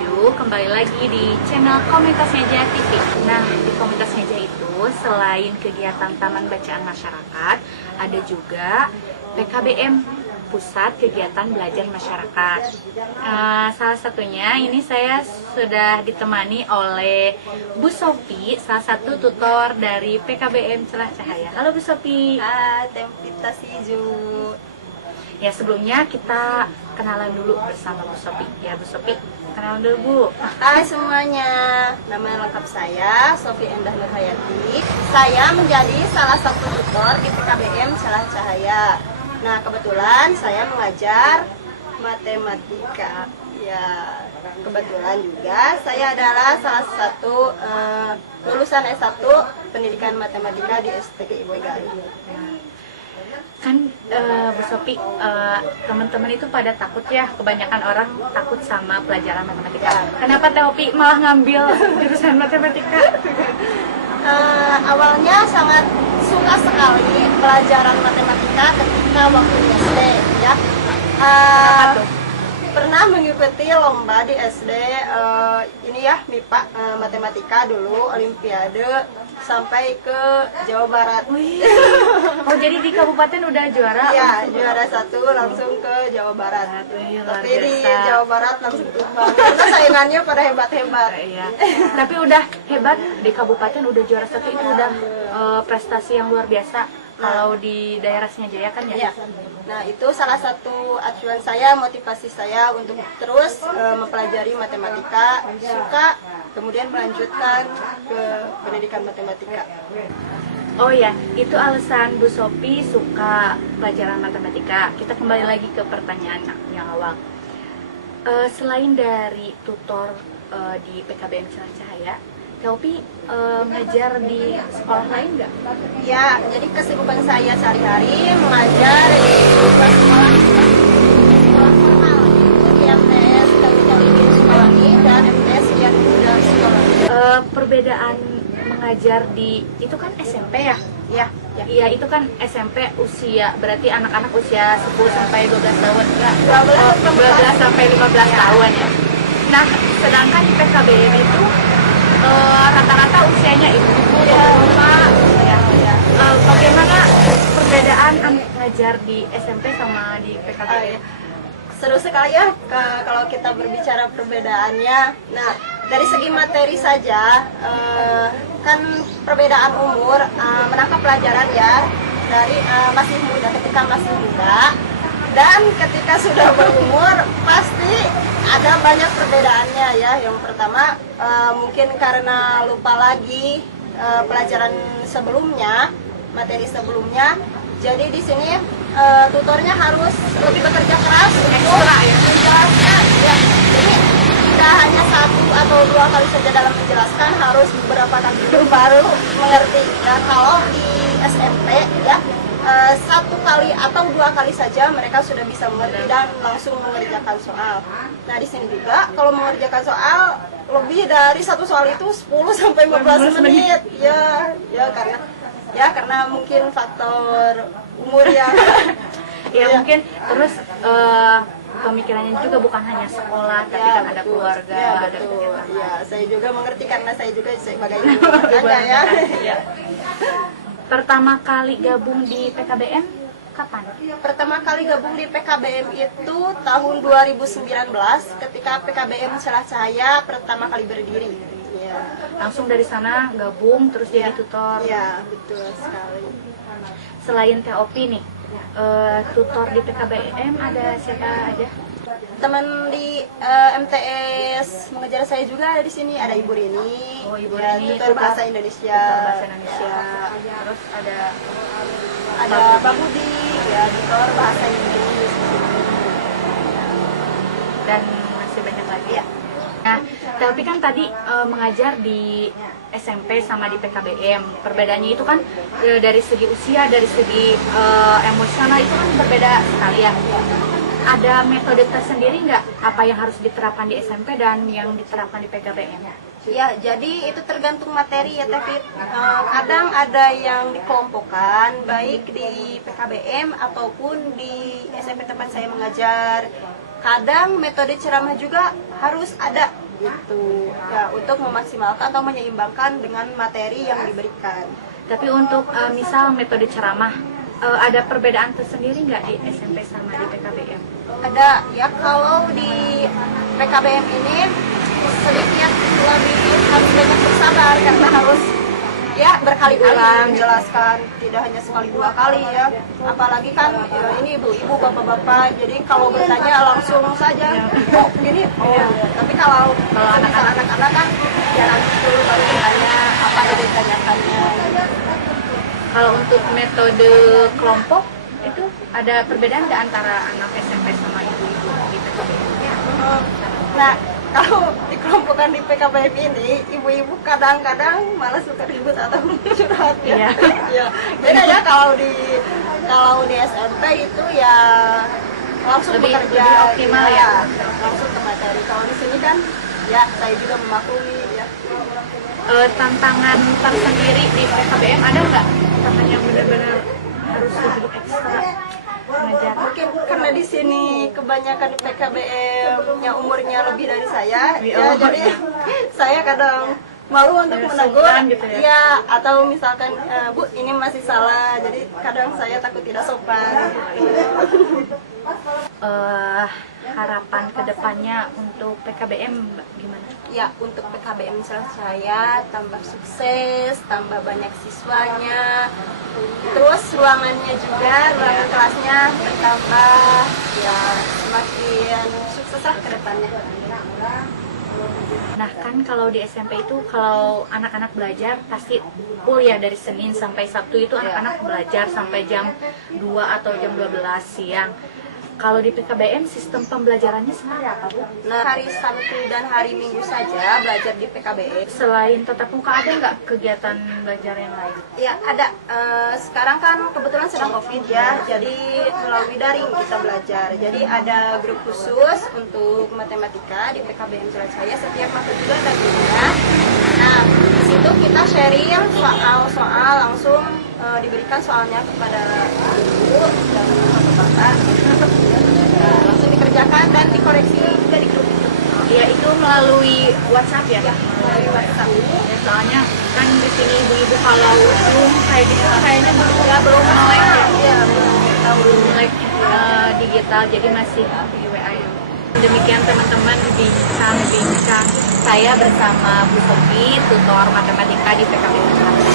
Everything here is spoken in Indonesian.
Ju, kembali lagi di channel Komunitas Meja TV. Nah, di Komunitas Meja itu selain kegiatan Taman Bacaan Masyarakat, ada juga PKBM, Pusat Kegiatan Belajar Masyarakat. Salah satunya ini saya sudah ditemani oleh Bu Sophie, salah satu tutor dari PKBM Celah Cahaya. Halo Bu Sophie. Hai, Tempita Ju. Ya, sebelumnya kita kenalan dulu bersama Bu Sophie. Ya, Bu Sophie, kenalan dulu Bu. Hai semuanya, nama lengkap saya Sophie Endah Nurhayati. Saya menjadi salah satu tutor di PKBM Celah Cahaya. Nah, kebetulan saya mengajar matematika. Ya, kebetulan juga saya adalah salah satu lulusan S1 Pendidikan Matematika di STG IPGAI. Kan Bu Sophie, teman-teman itu pada takut ya, kebanyakan orang takut sama pelajaran matematika. Kenapa Teh Opi malah ngambil jurusan matematika? Awalnya sangat suka sekali pelajaran matematika ketika waktu SD ya. Kenapa tuh? Pernah mengikuti lomba di SD ini ya, MIPA matematika dulu, olimpiade sampai ke Jawa Barat. Oh, jadi di kabupaten udah juara? Ya, juara 1 langsung ke Jawa Barat. Luar Tapi di biasa. Jawa Barat langsung tumbang. Karena saingannya pada hebat-hebat. Iya. Tapi udah hebat, di kabupaten udah juara 1 itu udah prestasi yang luar biasa. Kalau di daerah Singajaya kan ya? Ya. Nah, itu salah satu acuan saya, motivasi saya untuk terus mempelajari matematika, suka, kemudian melanjutkan ke pendidikan matematika. Oh ya, itu alasan Bu Sophie suka pelajaran matematika. Kita kembali lagi ke pertanyaan yang awal. Selain dari tutor di PKBM Celah Cahaya, Teh Opi ngajar di sekolah lain nggak? Ya, jadi kesibukan saya sehari-hari mengajar di sekolah formal, di MTS Kabupaten Sukawati dan MTS yang sudah Sukawati. Perbedaan mengajar di itu kan SMP ya? Ya, ya. Iya, itu kan SMP usia, berarti anak-anak usia 10 sampai 12 tahun. Enggak, 12 sampai 15 tahun ya. Nah, sedangkan di PKBM itu rata-rata usianya itu ya. Bagaimana perbedaan ngajar di SMP sama di PKBM? Seru sekali ya kalau kita berbicara perbedaannya. Nah, dari segi materi saja, kan perbedaan umur menangkap pelajaran ya, dari masih muda, ketika masih muda dan ketika sudah berumur pasti ada banyak perbedaannya ya. Yang pertama mungkin karena lupa lagi pelajaran sebelumnya, materi sebelumnya. Jadi di sini tutornya harus lebih bekerja keras untuk menjelaskan ya. Jadi tidak hanya 1 atau 2 kali saja dalam menjelaskan, harus beberapa kali dulu baru mengerti. Dan kalau di SMP ya 1 kali atau 2 kali saja mereka sudah bisa mengerti dan langsung mengerjakan soal. Nah, di sini juga kalau mengerjakan soal lebih dari 1 soal itu 10 sampai 15 menit. Ya karena mungkin faktor umur ya. Ya mungkin terus pemikirannya juga bukan hanya sekolah, tapi kan ada keluarga, ya, ada betul. kegiatan. Ya, saya juga mengerti karena saya juga sebagai ibu rumah tangga ya. Iya. Pertama kali gabung di PKBM kapan? Pertama kali gabung di PKBM itu tahun 2019 ketika PKBM Celah Cahaya pertama kali berdiri. Ya. Langsung dari sana gabung terus jadi tutor. Ya, betul sekali. Selain Teh Opi nih, tutor di PKBM ada siapa aja? Teman di MTS mengejar saya juga ada di sini, ada Ibu Rini. Oh, Ibu ya, Rini, tutor bahasa Indonesia. Tutor bahasa Indonesia. Terus Ada Bang Budi, ya, tutor bahasa Inggris. Dan masih banyak lagi Ya. Nah, tapi kan tadi mengajar di SMP sama di PKBM, perbedaannya itu kan dari segi usia, dari segi emosional itu kan berbeda sekali ya. Ada metode tersendiri nggak apa yang harus diterapkan di SMP dan yang diterapkan di PKBM? Ya, jadi itu tergantung materi ya, tapi kadang ada yang dikelompokkan baik di PKBM ataupun di SMP tempat saya mengajar. Kadang metode ceramah juga harus ada gitu ya, untuk memaksimalkan atau menyeimbangkan dengan materi yang diberikan. Tapi untuk misal metode ceramah, ada perbedaan tersendiri nggak di SMP sama di PKBM? Ada ya, kalau di PKBM ini sedikit lebih harus banyak bersabar karena harus ya berkali ulang jelaskan, tidak hanya sekali dua kali ya, apalagi kan ini ibu-ibu bapak-bapak, jadi kalau bertanya langsung saja oh gini oh. Tapi kalau anak-anak kan ya nanti dulu baru bertanya apa yang ditanyakannya. Kalau untuk metode kelompok itu ada perbedaan nggak antara anak SMP sama ibu-ibu di PKBM? Nah, kalau dikelompokkan di PKBM ini, ibu-ibu kadang-kadang malah suka ribut atau curhat ya. Iya. Beda ya kalau di SMP itu ya langsung lebih bekerja optimal ya. Langsung ke materi. Kalau di sini kan ya saya juga memaklumi ya. Tantangan tersendiri di PKBM ada nggak? Tantangan yang benar-benar harus lebih ekstra mengajar? Mungkin karena di sini kebanyakan di PKBM yang umurnya lebih dari saya, ya, jadi saya kadang malu untuk menegur, gitu ya? ya, atau misalkan Bu ini masih salah, jadi kadang saya takut tidak sopan. Harapan kedepannya untuk PKBM gimana? Ya, untuk PKBM misalnya saya tambah sukses, tambah banyak siswanya, terus ruangannya juga, ruangan kelasnya bertambah, ya semakin sukses lah ke depannya. Nah kan kalau di SMP itu kalau anak-anak belajar pasti full ya, dari Senin sampai Sabtu itu anak-anak belajar sampai jam 2 atau jam 12 siang. Kalau di PKBM sistem pembelajarannya seperti apa, Bu? Nah, hari Sabtu dan hari Minggu saja belajar di PKBM. Selain tatap muka ada nggak kegiatan belajar yang lain? Ya ada, sekarang kan kebetulan sedang COVID ya, jadi melalui daring kita belajar. Jadi ada grup khusus untuk matematika di PKBM Jalan Saya, setiap mata juga ada grupnya. Nah, di situ kita sharing soal-soal langsung diberikan soalnya kepada ibu dan bapak, langsung dikerjakan dan dikoreksi juga di grup itu. Ya itu melalui WhatsApp ya? Ya, melalui WhatsApp. Ya, soalnya kan di sini ibu-ibu kalau belum kayak gitu kayaknya belum melek ya, belum melek digital, jadi masih di WA ya. Demikian teman-teman bincang-bincang saya bersama Bu Sofi, tutor matematika di PKBM.